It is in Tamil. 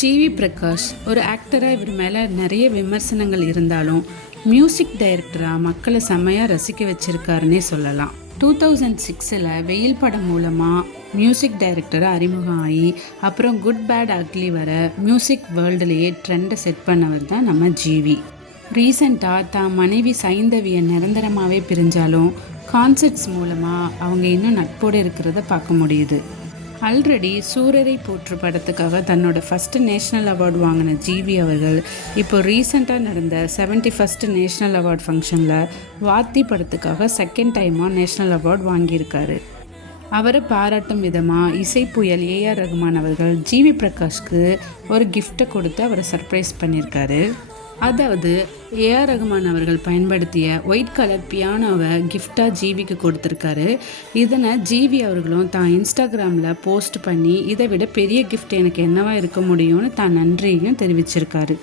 ஜிவி பிரகாஷ் ஒரு ஆக்டராக இவர் மேலே நிறைய விமர்சனங்கள் இருந்தாலும் மியூசிக் டைரக்டராக மக்களை செம்மையாக ரசிக்க வச்சுருக்காருன்னே சொல்லலாம். 2006 வெயில் படம் மூலமாக மியூசிக் டைரக்டராக அறிமுகம் ஆகி அப்புறம் குட் பேட் அக்லி வர மியூசிக் வேர்ல்டுலேயே ட்ரெண்டை செட் பண்ணவர் தான் நம்ம ஜிவி. ரீசெண்டாக தான் மனைவி சைந்தவியை நிரந்தரமாகவே பிரிஞ்சாலும் கான்சர்ட்ஸ் மூலமாக அவங்க இன்னும் நட்போடு இருக்கிறத பார்க்க முடியுது. ஆல்ரெடி சூரரை போற்று படத்துக்காக தன்னோட ஃபஸ்ட்டு நேஷ்னல் அவார்டு வாங்கின ஜிவி அவர்கள் இப்போ ரீசெண்டாக நடந்த 71st நேஷ்னல் அவார்டு ஃபங்க்ஷனில் வாத்தி படத்துக்காக செகண்ட் டைமாக நேஷ்னல் அவார்டு வாங்கியிருக்காரு. அவரை பாராட்டும் விதமாக இசைப்புயல் ஏஆர் ரகுமான் அவர்கள் ஜிவி பிரகாஷ்க்கு ஒரு கிஃப்ட்டை கொடுத்து அவரை சர்ப்ரைஸ் பண்ணியிருக்காரு. அதாவது ஏஆர் ரகுமான் அவர்கள் பயன்படுத்திய ஒயிட் கலர் பியானோவை கிஃப்டாக ஜிவிக்கு கொடுத்துருக்காரு. இதனை ஜிவி அவர்களும் தான் இன்ஸ்டாகிராமில் போஸ்ட் பண்ணி இதை விட பெரிய கிஃப்ட் எனக்கு என்னவா இருக்க முடியும்னு தான் நன்றியையும் தெரிவிச்சிருக்காரு.